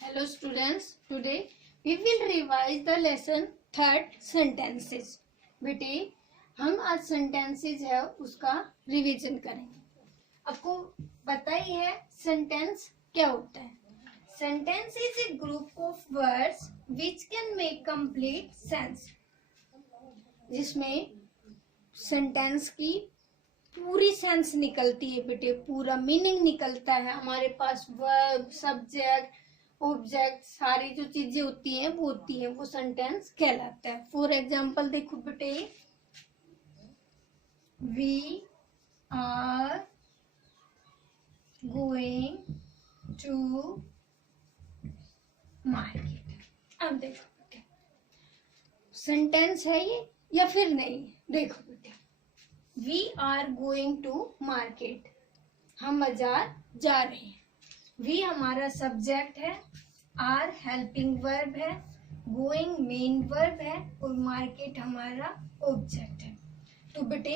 Hello students, today we will revise the lesson third sentences. बेटे हम आज sentences है उसका रिवीजन करेंगे. आपको पता ही है सेंटेंस क्या होता है. Sentence is a group of words which can make complete sense, जिसमें सेंटेंस की पूरी सेंस निकलती है बेटे, पूरा मीनिंग निकलता है. हमारे पास वर्ब, सब्जेक्ट, ऑब्जेक्ट सारी जो चीजें होती हैं वो सेंटेंस कहलाता है. फॉर एग्जाम्पल देखो बेटे, we are going to market. अब देखो बेटे सेंटेंस है ये या फिर नहीं. देखो बेटे, we are going to market, हम बाजार जा रहे हैं. वी हमारा सब्जेक्ट है, आर हेल्पिंग वर्ब है, गोइंग मेन वर्ब है और मार्केट हमारा ऑब्जेक्ट है. तो बेटे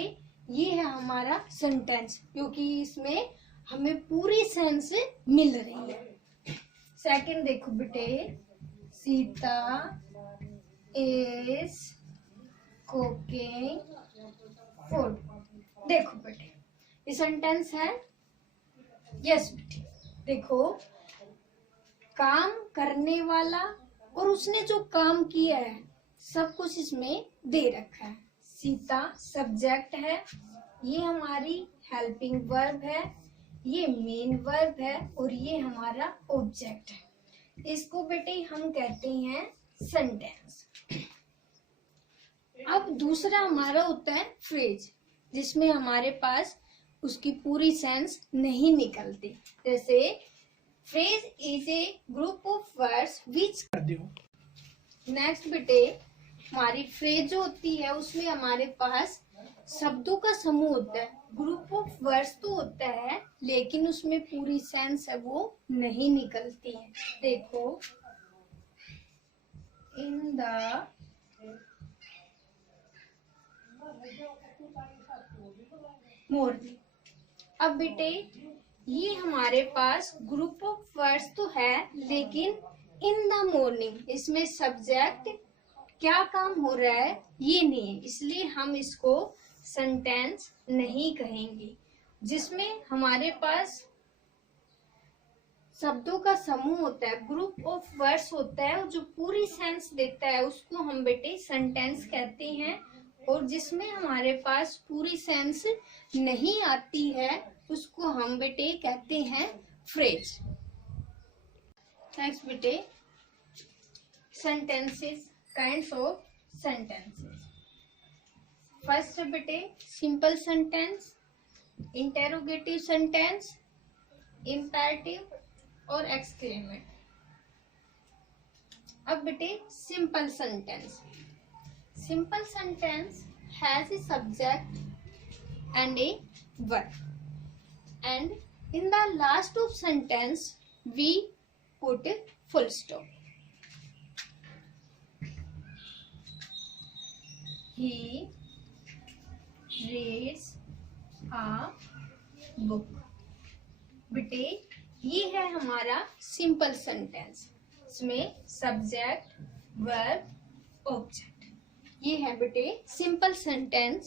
ये है हमारा सेंटेंस, क्योंकि इसमें हमें पूरी सेंस मिल रही है. सेकंड देखो बेटे, सीता इज कुकिंग फूड. देखो बेटे ये सेंटेंस है. यस बेटे, देखो काम करने वाला और उसने जो काम किया है सब कुछ इसमें दे रखा है. सीता सब्जेक्ट है, ये हमारी हेल्पिंग वर्ब है, ये मेन वर्ब है और ये हमारा ऑब्जेक्ट है. इसको बेटे हम कहते हैं सेंटेंस. अब दूसरा हमारा होता है फ्रेज, जिसमें हमारे पास उसकी पूरी सेंस नहीं निकलती. जैसे phrase is a group of words which. Next बेटे, हमारी फ्रेज जो होती है उसमें हमारे पास शब्दों का समूह होता है. ग्रुप ऑफ वर्ड्स तो होता है लेकिन उसमें पूरी सेंस है वो नहीं निकलती है. देखो, इन द मॉर्निंग. अब बेटे ये हमारे पास ग्रुप ऑफ वर्ड्स तो है लेकिन इन द मॉर्निंग इसमें सब्जेक्ट क्या काम हो रहा है ये नहीं है, इसलिए हम इसको सेंटेंस नहीं कहेंगे. जिसमें हमारे पास शब्दों का समूह होता है, ग्रुप ऑफ वर्ड्स होता है, जो पूरी सेंस देता है उसको हम बेटे सेंटेंस कहते हैं. और जिसमें हमारे पास पूरी सेंस नहीं आती है उसको हम बेटे कहते हैं फ्रेज. नेक्स्ट बेटे, sentences, kinds of sentences. First बेटे simple sentence, interrogative sentence, imperative और एक्सक्लेमेटिव. अब बेटे सिंपल सेंटेंस. Simple sentence has a subject and a verb, and in the last of sentence we put a full stop. He reads a book. बेटे ये है हमारा simple sentence. इसमें subject, verb, object, ये है बेटे सिंपल सेंटेंस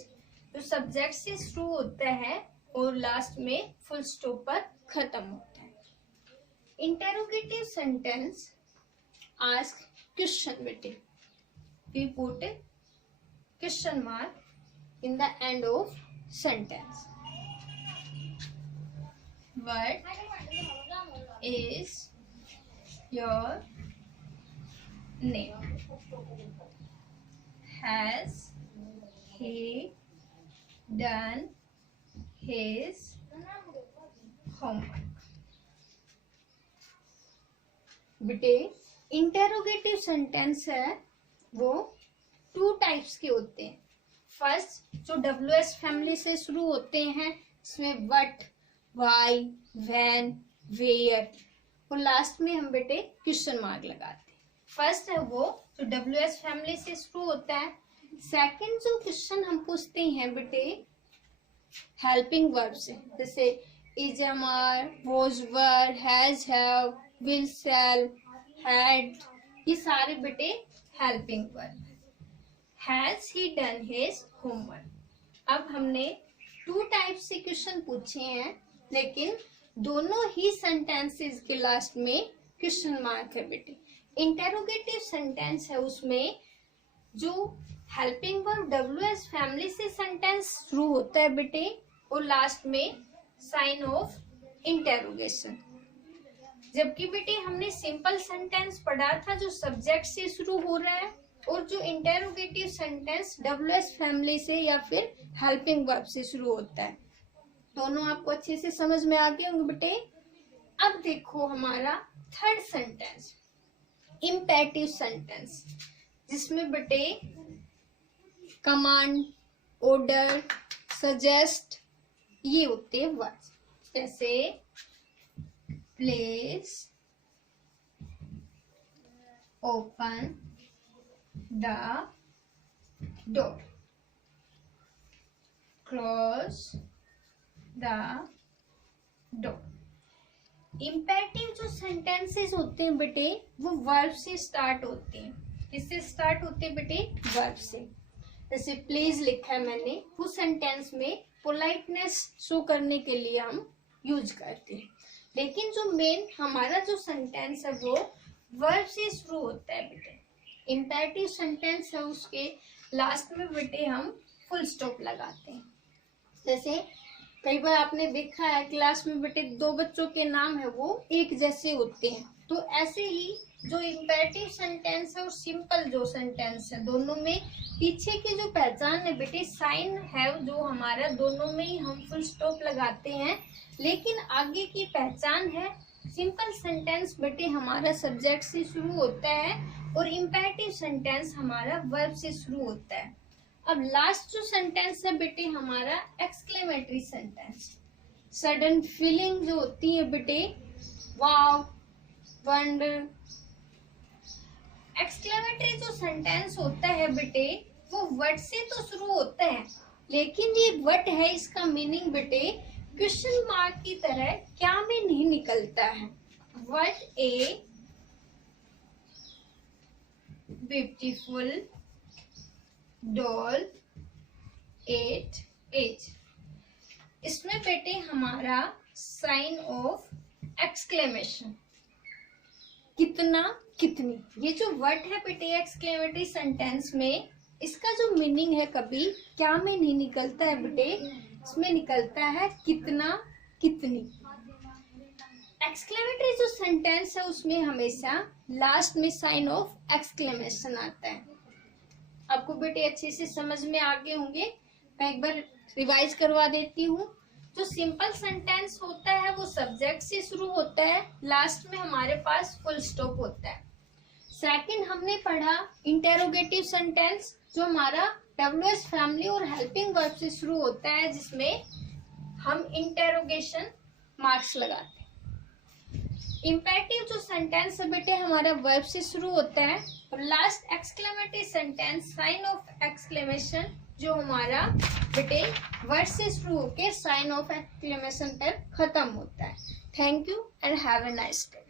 जो सब्जेक्ट से शुरू होता है और लास्ट में फुल स्टॉप पर खत्म होता है. Interrogative sentence ask question. बेटे we put question mark in the end of sentence. What is your name? Has he done his homework? बेटे इंटेरोगेटिव सेंटेंस है वो टू टाइप्स के होते हैं. फर्स्ट जो WS फैमिली से शुरू होते हैं, इसमें व्हाट, व्हाई, व्हेन, वेयर और लास्ट में हम बेटे क्वेश्चन मार्क लगाते हैं. फर्स्ट है वो जो WS फैमिली से शुरू होता है. सेकंड जो क्वेश्चन हम पूछते हैं बेटे हेल्पिंग वर्ब से, जैसे is, are, was, were, has, have, will, shall, had, ये सारे बेटे helping verb. Has he done his homework. अब हमने 2 टाइप से क्वेश्चन पूछे हैं, लेकिन दोनों ही सेंटेंसेस के लास्ट में क्वेश्चन मार्क है बेटे। इंटेरोगेटिव सेंटेंस है, उसमें जो हेल्पिंग वर्ब WS फैमिली से सेंटेंस शुरू होता है बेटे, और लास्ट में साइन ऑफ इंटेरोगेशन। जबकि बेटे हमने सिंपल सेंटेंस पढ़ा था जो सब्जेक्ट से शुरू हो रहा है, और जो इंटेरोगेटिव सेंटेंस WS फैमिली से या फिर हेल्पिंग वर्ब से शुरू होता है। दोनों आपको अच्छे से समझ में आ गए होंगे बेटे। अब देखो हमारा थर्ड सेंटेंस, इम्पेरेटिव सेंटेंस, जिसमें बेटे कमांड, ऑर्डर, सजेस्ट ये होते हैं वर्ड्स। जैसे place, open the door, close the door. Imperative जो सेंटेंसेस होते हैं बेटे वो वर्ब से स्टार्ट होते हैं। किससे स्टार्ट होते हैं बेटे? वर्ब से। जैसे प्लीज लिखा है मैंने, उस सेंटेंस में पोलाइटनेस शो करने के लिए हम यूज करते हैं। लेकिन जो मेन हमारा जो सेंटेंस है वो वर्ब से शुरू होता है बेटे। इम्पेरेटिव सेंटेंस है, उसके लास्ट में बेटे हम फुल स्टॉप लगाते हैं। जैसे कई बार आपने देखा है क्लास में बेटे 2 बच्चों के नाम है वो एक जैसे होते हैं, तो ऐसे ही जो इम्पेरेटिव सेंटेंस है और सिंपल जो सेंटेंस है, दोनों में पीछे की जो पहचान है बेटे, साइन है जो हमारा, दोनों में ही हम फुल स्टॉप लगाते हैं। लेकिन आगे की पहचान है, सिंपल सेंटेंस बेटे हमारा सब्जेक्ट से शुरू होता है और इम्पेरेटिव सेंटेंस हमारा वर्ब से शुरू होता है। अब लास्ट जो सेंटेंस है बेटे हमारा एक्सक्लेमेटरी सेंटेंस। सडन फीलिंग जो होती है बेटे, वाव, वंडर। एक्सक्लेमेटरी जो सेंटेंस होता है बेटे वो वर्ड से तो शुरू होता है, लेकिन ये वर्ड है, इसका मीनिंग बेटे क्वेश्चन मार्क की तरह क्या में नहीं निकलता है। What a beautiful doll it is. इसमें बेटे हमारा साइन ऑफ एक्सक्लेमेशन, कितना, कितनी, ये जो वर्ड है बेटे एक्सक्लेमेटरी सेंटेंस में, इसका जो मीनिंग है कभी क्या में नहीं निकलता है बेटे, इसमें निकलता है कितना, कितनी। एक्सक्लेमेटरी जो सेंटेंस है उसमें हमेशा लास्ट में साइन ऑफ एक्सक्लेमेशन आता है। आपको बेटे अच्छे से समझ में आ गए होंगे। मैं एक बार रिवाइज करवा देती हूँ। जो सिंपल सेंटेंस होता है वो सब्जेक्ट से शुरू होता है, लास्ट में हमारे पास फुल स्टॉप होता है। सेकंड हमने पढ़ा इंटेरोगेटिव सेंटेंस, जो हमारा WS फैमिली और हेल्पिंग वर्ब से शुरू होता है, जिसमें हम इंटेरोगेशन मार्क्स लगाते हैं। इम्पेरेटिव जो सेंटेंस है बेटे हमारा वर्ब से शुरू होता है, और last exclamatory sentence sign of exclamation जो हमारा बेटे वर्ड से शुरू होकर साइन ऑफ एक्सक्लेमेशन तक खत्म होता है। Thank you and have a nice day.